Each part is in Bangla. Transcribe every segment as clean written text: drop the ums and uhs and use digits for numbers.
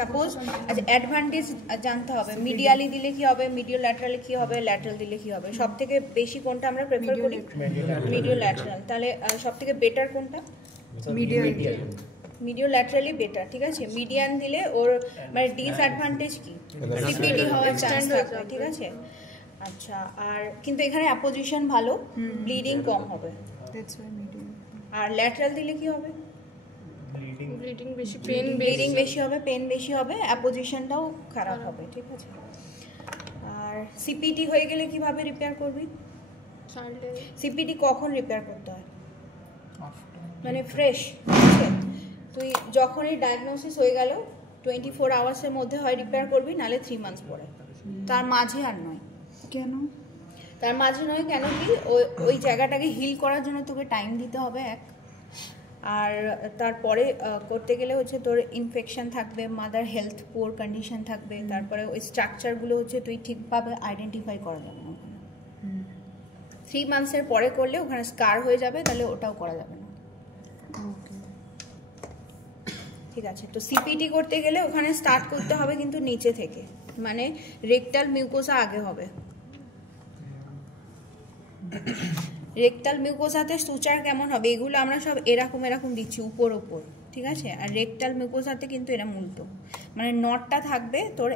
সাপোজ আচ্ছা অ্যাডভান্টেজ জানতে হবে, মিডিয়ালি দিলে কি হবে, মিডিও ল্যাটারালি কি হবে, ল্যাটারাল দিলে কি হবে, সব থেকে বেশি কোনটা আমরা প্রেফার করি? মিডিও ল্যাটারাল। তাহলে সব থেকে বেটার কোনটা? মিডিও ল্যাটারালি বেটার, ঠিক আছে। মিডিয়ান দিলে ওর মানে ডিসঅ্যাডভান্টেজ কি? সিপিডি হওয়ার চান্স থাকবে, ঠিক আছে। আচ্ছা, আর কিন্তু এখানে অ্যাপোজিশন ভালো, ব্লিডিং কম হবে। আর ল্যাটারাল দিলে কি হবে? ব্লিডিং বেশি, ব্লিডিং বেশি হবে, পেন বেশি হবে, অ্যাপোজিশনটাও খারাপ হবে, ঠিক আছে। আর সিপিটি হয়ে গেলে কিভাবে রিপেয়ার করবি? সিপিটি কখন রিপেয়ার করতে হয়? মানে ফ্রেশ, ঠিক আছে। তুই যখনই ডায়াগনোসিস হয়ে গেল 24 আওয়ার্সের মধ্যে হয় রিপেয়ার করবি, নাহলে 3 মান্থস পরে। তার মাঝে আর নয়। কেন? তার মাঝে নয় কেন কি, ওই জায়গাটাকে হিল করার জন্য তোকে টাইম দিতে হবে এক। আর তারপরে করতে গেলে হচ্ছে তোর ইনফেকশন থাকবে, মাদার হেলথ পোর কন্ডিশন থাকবে, তারপরে ওই স্ট্রাকচারগুলো হচ্ছে তুই ঠিকভাবে আইডেন্টিফাই করা যাবে না ওখানে। 3 মান্থসের পরে করলে ওখানে স্কার হয়ে যাবে, তাহলে ওটাও করা যাবে না, ঠিক আছে। তো সিপিটি করতে গেলে ওখানে স্টার্ট করতে হবে কিন্তু নিচে থেকে, মানে রেকটাল মিউকোসা আগে হবে। রেকটাল মিউকোসাতে সুচার কেমন হবে, এগুলো আমরা সব এরকম এরকম দিচ্ছি উপর ওপর, ঠিক আছে। আর রেকটাল মিউকোসাতে কিন্তু এরকম উল্টো, মানে নটটা থাকবে তোর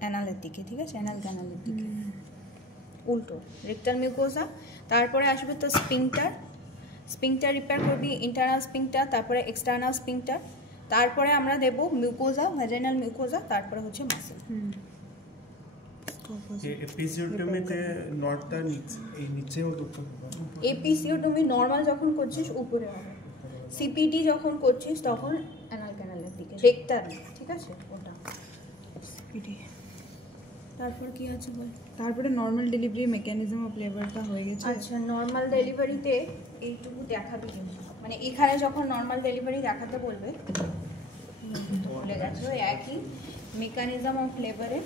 অ্যানালের দিকে, ঠিক আছে, অ্যানাল ক্যানালের দিকে উল্টো রেকটাল মিউকোসা। তারপরে আসবে তো স্পিংটার রিপেয়ার করবি, ইন্টারনাল স্পিংটার, তারপরে এক্সটার্নাল স্পিংটার, তারপরে আমরা দেবো মিউকোসা, ভ্যাজাইনাল মিউকোসা, তারপরে হচ্ছে মাসেল। এপিসিওটমিতে নটটা নিচেও করতে হবে। এপিসিওটমি নর্মাল যখন করছিস উপরে হবে, সিপিটি যখন করছিস তখন অ্যানাল ক্যানালের দিকে, রেকটাল, ঠিক আছে ওটা সিপিটি। তারপর কি আছে বল? তারপরে নর্মাল ডেলিভারি মেকানিজম অফ লেবারটা হয়ে গেছে। আচ্ছা, নর্মাল ডেলিভারিতে এইটুকু দেখাবি কিন্তু, মানে এখানে যখন নর্মাল ডেলিভারি দেখাতে বলবে, বলে গেছে ওই একই মেকানিজম অফ লেবারে।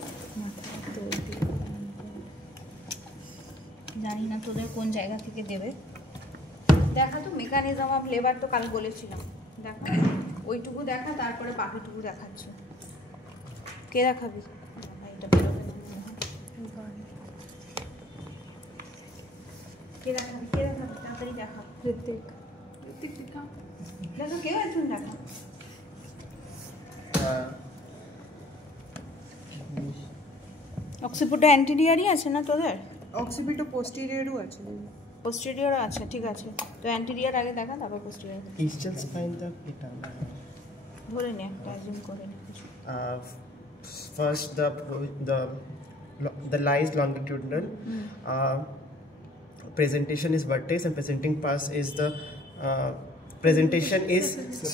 জানি না তোদের কোন জায়গা থেকে দেবে, দেখা তো মেকানিজম অফ লেবার তো কাল বলেছিলাম, দেখা ওইটুকু দেখা, তারপরে বাকিটুকু দেখাচ্ছে। কে দেখাবি? এটা বেরোবে, কে দেখাবি তাড়াতাড়ি দেখা। ঋত্বিক দেখা, কেউ একজন দেখা। অক্সিপুটটা অ্যান্টিরিয়ারই আছে না তোদের? অক্সিপিটো পোস্টেরিয়রও আছে। পোস্টেরিয়র আছে, ঠিক আছে। তো অ্যান্টিরিয়ার আগে দেখা, তারপর পোস্টেরিয়র। ইসচিয়াল স্পাইনটা এটা ধরে নে, একটা অ্যাজিউম করে নে। First the lie is longitudinal, presentation is vertex, and presenting pass is the presentation is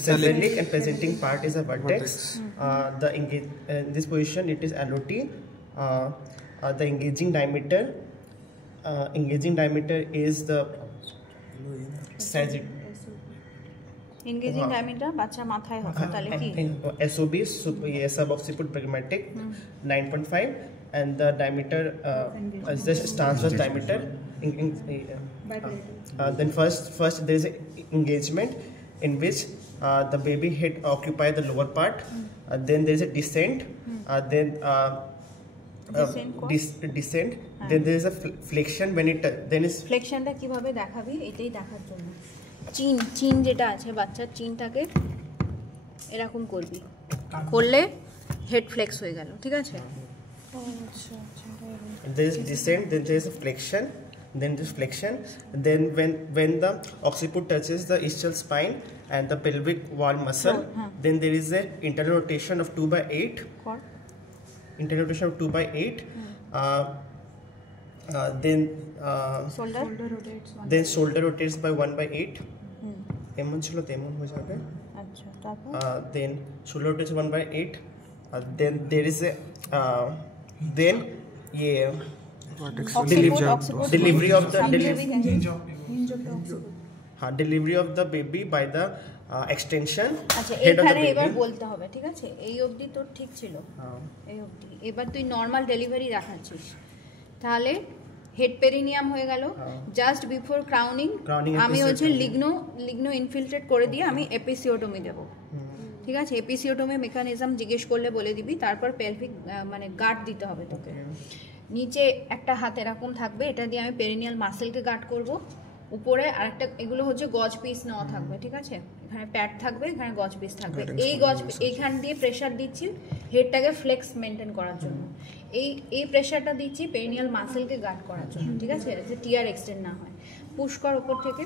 cyclic and presenting part is a vertex. In this position it is LOT. The engaging diameter is the sagittal. Engaging diameter বাচ্চা মাথায় হবে, তাহলে কি SOB subocciput pragmatic 9.5, and the diameter is the transverse diameter. Then first there is engagement in which the baby head occupy the lower part. Then there is a descent. Then descent. Then there is a flexion when it then is ফ্লেকশনটা কিভাবে দেখাবি এটাই দেখার জন্য। চিন যেটা আছে বাচ্চার, চিনটাকে এরকম করবি, করলে হেড ফ্লেক্স হয়ে গেল, ঠিক আছে। there is descent, then there is a flexion, then this flexion, then when the occiput touches the ischial spine and the pelvic wall muscle, then there is a internal rotation of 2/8. Internal rotation of 2/8. Then shoulder rotates by 1/8. এমন ছিল তেমন হয়ে যাবে। আচ্ছা, তারপর then shoulder rotates 1/8. Then there is a then delivery of the baby by the extension. আচ্ছা, এখানে এবার বলতে হবে, ঠিক আছে। এই অবধি তোর ঠিক ছিল, এই অবধি। এবার তুই নর্মাল ডেলিভারি দেখাচ্ছিস, তাহলে হেড পেরিনিয়াম হয়ে গেল। জাস্ট বিফোর ক্রাউনিং আমি হচ্ছে লিগনো ইনফিলট্রেট করে দিয়ে আমি এপিসিওটমি দেবো, ঠিক আছে, এপিসিওটমি মেকানিজম জিজ্ঞেস করলে বলে দিবি। তারপর পেলভিক মানে গার্ড দিতে হবে তোকে। নিচে একটা হাত এরকম থাকবে, এটা দিয়ে আমি পেরিনিয়াল মাসেলকে গার্ড করব। উপরে আরেকটা, এগুলো হচ্ছে গজ পিস নেওয়া থাকবে, ঠিক আছে, এখানে প্যাড থাকবে, এখানে গজ পিস থাকবে। এই এইখান দিয়ে প্রেশার দিচ্ছি হেডটাকে ফ্লেক্স মেনটেন করার জন্য। এই প্রেশারটা দিচ্ছি পেরিনিয়াল মাসেলকে গার্ড করার জন্য, ঠিক আছে, যাতে টিয়ার এক্সটেন্ড না হয়। পুশ কর উপর থেকে,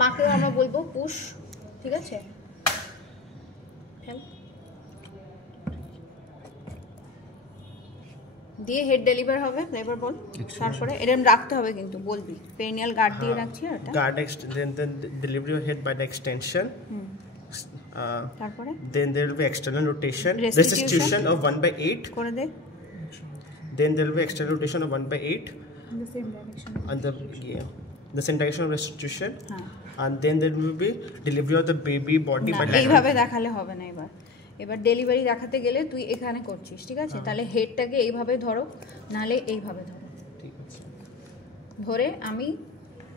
মাকেও আমরা বলবো পুশ, ঠিক আছে। দিয়ে হেড ডেলিভার হবে, এবার বল। তারপরে এরকম রাখতে হবে কিন্তু, বলবি পেরিনিয়াল গার্ড দিয়ে রাখছি আর এটা guard then delivery of head by the extension. তারপরে Then there will be external rotation, Restitution of 1/8. করে দে। Then there will be external rotation of 1/8 In the same direction. and the same direction of restitution. হ্যাঁ, And then there will be delivery of the baby body না, by lateral. এইভাবে দেখালে হবে না। এবার ডেলিভারি দেখাতে গেলে তুই এখানে করছিস, ঠিক আছে, তাহলে হেডটাকে এইভাবে ধরো, নালে এইভাবে ধরো। ঠিক আছে। ধরে আমি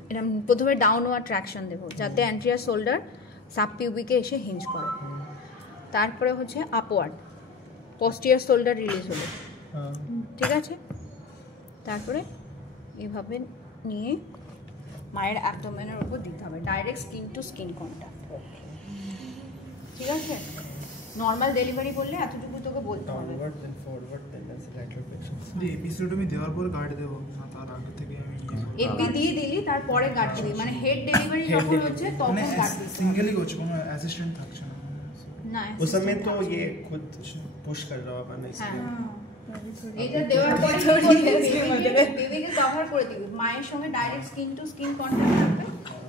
এরকম প্রথমে ডাউনওয়ার্ড ট্র্যাকশন দেবো, যাতে অ্যান্টেরিয়র শোল্ডার সাবপিউবিকে এসে হিঞ্জ করে। তারপরে হচ্ছে আপওয়ার্ড, পোস্টিরিয়র শোল্ডার রিলিজ হলো, ঠিক আছে। তারপরে এইভাবে নিয়ে মায়ের অ্যাবডোমেনের উপর দিতে হবে, direct skin to skin contact, ঠিক আছে। নর্মাল ডেলিভারি করলে এতটুকু তোকে বলতে হবে। Downward, then forward, then as a lateral flexion. এপিসোডমি দেওয়ার পর গার্ড দেবো না, তার আগে থেকে আমি এপি দিয়ে দিলি, তারপরে গার্ড দিবি, মানে হেড ডেলিভারি যখন হচ্ছে তখন মানে গার্ড দিবি। সিঙ্গেলই করছি, কোনো অ্যাসিস্ট্যান্ট থাকছে না। না, उस समय तो assistant ये खुद पुश कर रहा होगा ना इसलिए। এইটা দেওয়ার পরে বেবিকে কভার করে দিবি, মায়ের সঙ্গে direct skin to skin contact থাকবে,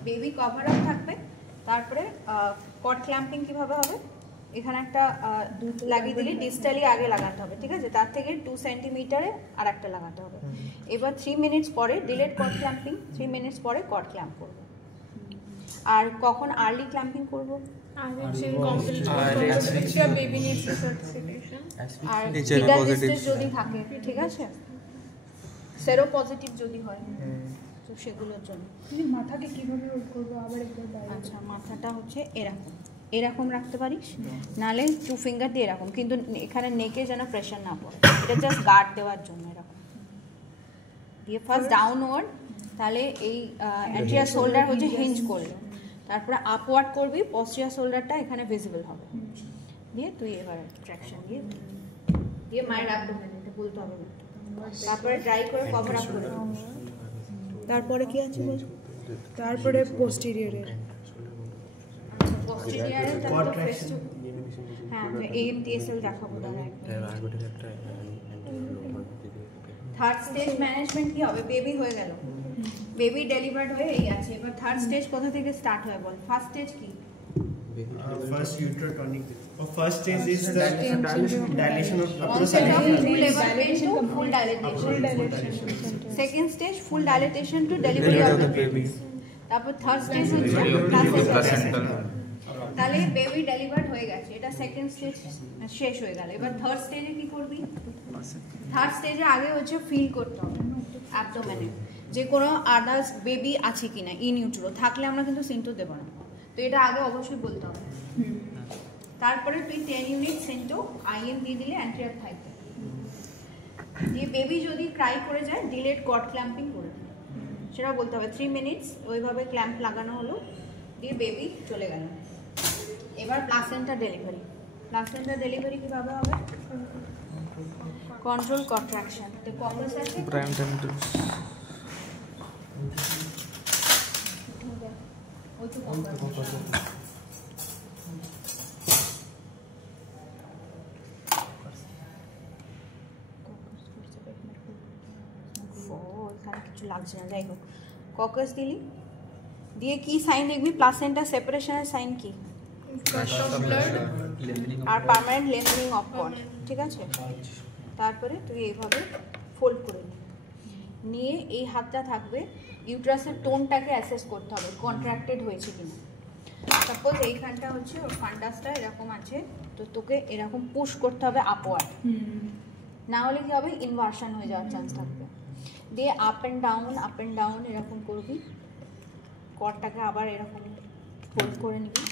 বেবি কভার আপ থাকবে। তারপরে কট ক্ল্যাম্পিং কিভাবে হবে, এখানে একটা লাগিয়ে দিলি, ডিস্টালি আগে লাগাতে হবে, ঠিক আছে, তার থেকে 2 সেন্টিমিটারে আর একটা লাগাতে হবে। এবার 3 মিনিটস পরে ডিলেট কট ক্ল্যাম্পিং, 3 মিনিটস পরে কট ক্ল্যাম্প করবো। আর কখন আর্লি ক্ল্যাম্পিং করবো, আর ফিডার ডিস্টেন্স যদি থাকে, ঠিক আছে, সেরো পজিটিভ যদি হয়, তো সেগুলোর জন্য। মাথাকে কিভাবে রোল করবো আবার একবার বাইরে? আচ্ছা, মাথাটা হচ্ছে এরকম রাখতে পারিস, নালে 2 ফিঙ্গার দিয়ে এরকম, কিন্তু এখানে নেকে যেন প্রেশার না পড়ে, এটা জাস্ট গার্ড দেওয়ার জন্য। এরকম দিয়ে ফার্স্ট ডাউনওয়ার্ড, তাহলে এই অ্যান্টেরিয়র শোল্ডার হচ্ছে হিঞ্জ করলো। তারপরে আপওয়ার্ড করবি, পোস্টেরিয়র শোল্ডারটা এখানে ভিজিবল হবে। দিয়ে তুই এবার ট্র্যাকশন দিয়ে মায়ের অ্যাবডোমেন, এটা বলতে হবে না। তারপরে ড্রাই করে কভার আপ করে দাও। তারপরে কি আছে বল? তারপরে পোস্টেরিয়রের পোস্টেরিয়রে তারপর ফেস টু, হ্যাঁ, এএমটিএসএল দেখাবো দাঁড়া একবার। থার্ড স্টেজ ম্যানেজমেন্ট কি হবে, বেবি হয়ে গেল, বেবি ডেলিভার্ড হয়ে এই আছে। এবার থার্ড স্টেজ কোথা থেকে স্টার্ট হয় বল? ফার্স্ট স্টেজ কি? First uterotonic. First stage is the dilation of Full evacuation to full dilatation. Second stage full dilatation to delivery of the baby. তারপর থার্ড স্টেজ হচ্ছে প্লাসেন্টা। তাহলে বেবি ডেলিভার্ড হয়ে গেছে, এটা সেকেন্ড স্টেজ শেষ হয়ে গেল। এবার থার্ড স্টেজে কি করবি? থার্ড স্টেজে আগে হচ্ছে ফিল করতে হবে অ্যাবডোমেনে যে কোনো আদার্স বেবি আছে কিনা, ইন ইউটেরো থাকলে আমরা কিন্তু সিন্টো দেবো না, তো এটা আগে অবশ্যই বলতে হবে। তারপরে তুই 10 ইউনিট সিন্টো আইএম দিয়ে দিলে অ্যান্টিরিয়র থাকবে। দিয়ে বেবি যদি ক্রাই করে যায় ডিলেট কট ক্ল্যাম্পিং করে দিবে, সেটা বলতে হবে। 3 মিনিটস ওইভাবে ক্ল্যাম্প লাগানো হলো, দিয়ে বেবি চলে গেল। এবার প্লাসেন্টা ডেলিভারি। প্লাসেন্টা ডেলিভারি কীভাবে হবে? Control contraction. তো কমার্স আছে ওই তো কমার্স। এখানে কিছু লাগছে না, যাই হোক। ককাস দিলি, দিয়ে কি সাইন দেখবি? প্লাসেন্টা সেপারেশনের সাইন কি? আর পার্মানেন্ট লেন্থনিং অফ কট, ঠিক আছে। তারপরে তুই এইভাবে ফোল্ড করে নিয়ে এই হাতটা থাকবে, ইউট্রাসের টোনটাকে অ্যাসেস করতে হবে কন্ট্রাক্টেড হয়েছে কিনা। সাপোজ এইখানটা হচ্ছে ওর ফান্ডাসটা এরকম আছে, তো তোকে এরকম পুশ করতে হবে আপওয়ার্ড, না হলে কি হবে? ইনভার্সন হয়ে যাওয়ার চান্স থাকবে। দিয়ে আপ অ্যান্ড ডাউন এরকম করবি, কটটাকে আবার এরকম ফোল্ড করে নিবি,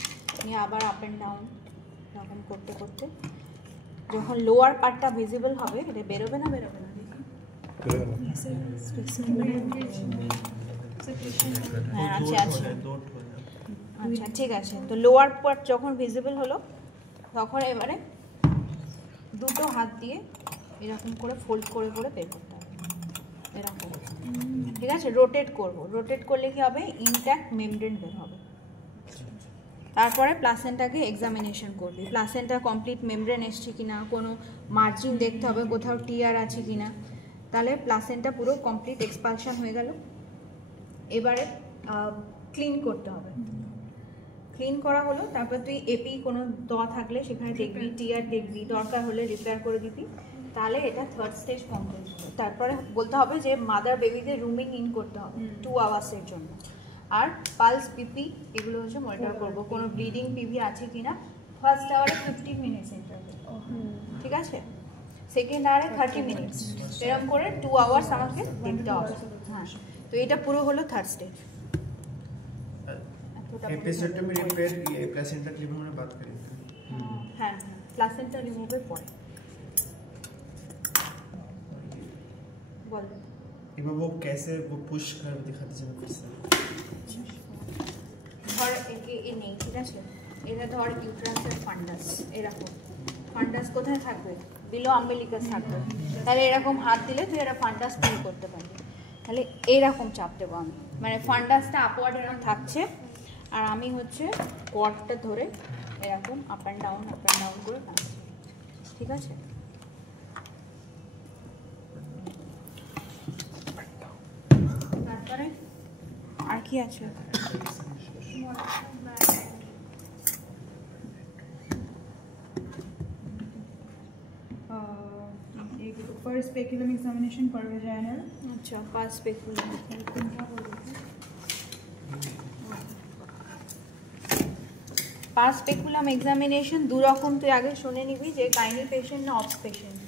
নিয়ে আবার আপ অ্যান্ড ডাউন এরকম করতে করতে যখন লোয়ার পার্টটা ভিজিবল হবে, এটা বেরোবে না দেখি। হ্যাঁ আচ্ছা ঠিক আছে। তো লোয়ার পার্ট যখন ভিজিবল হলো তখন এবারে দুটো হাত দিয়ে এরকম করে ফোল্ড করে করে বের করতে হবে, এরকম। ঠিক আছে, রোটেট করব। রোটেট করলে কি হবে, ইনট্যাক্ট মেমব্রেন বের হবে। তারপরে প্লাসেন্টাকে এক্সামিনেশন করবি, প্লাসেন্টা কমপ্লিট মেমব্রেন এসছে কিনা, কোনো মার্জিন দেখতে হবে কোথাও টিয়ার আছে কিনা, তাহলে প্লাসেন্টা পুরো কমপ্লিট এক্সপালশন হয়ে গেল। এবারে ক্লিন করতে হবে। ক্লিন করা হলো, তারপর তুই এপি কোনো দেওয়া থাকলে সেখানে দেখবি, টিয়ার দেখবি, দরকার হলে রিপেয়ার করে দিবি, তাহলে এটা থার্ড স্টেজ কমপ্লিট হবে। তারপরে বলতে হবে যে মাদার বেবিদের রুমিং ইন করতে হবে 2 আওয়ার্সের জন্য। আর পালস, পিপি এগুলো হচ্ছে মনিটর করবো, কোনো ব্লিডিং পিভি আছে কিনা। ফার্স্ট আওয়ারে 15 মিনিটস ইন্টারভেল, ঠিক আছে, সেকেন্ড আওয়ারে 30 মিনিটস, এরকম করে 2 আওয়ার্স আমাকে দেখতে হবে। হ্যাঁ, তো এটা পুরো হলো থার্ড স্টেজ। एपिसियोटमी रिपेयर ये प्लेसेंटा रिमूव में बात करें। हाँ, प्लेसेंटा रिमूवर पड़े बोल इब वो कैसे वो पुश कर दिखाते चलो फिर से ধর এ নেই, ঠিক আছে, এটা ধর ইউট্রাসের ফান্ডাস, এরকম ফান্ডাস কোথায় থাকবে, বিলো আম্বিলিকাস থাকবে, তাহলে এরকম হাত দিলে তুই এটা ফান্ডাস ফিল করতে পারবি। তাহলে এইরকম চাপ দেবো আমি, মানে ফান্ডাসটা আপওয়ার্ড এরকম থাকছে, আর আমি হচ্ছে কর্ডটা ধরে এরকম আপ অ্যান্ড ডাউন করে টানছি, ঠিক আছে। তারপরে আর কি আছে, पर स्पेकुलम एग्जामिनेशन करवे जाए ना। अच्छा, पास स्पेकुलम পাস স্পেকুলাম এক্সামিনেশন দু রকম, তুই আগে শুনে নিবি যে গাইনি পেশেন্ট না অবস পেশেন্ট।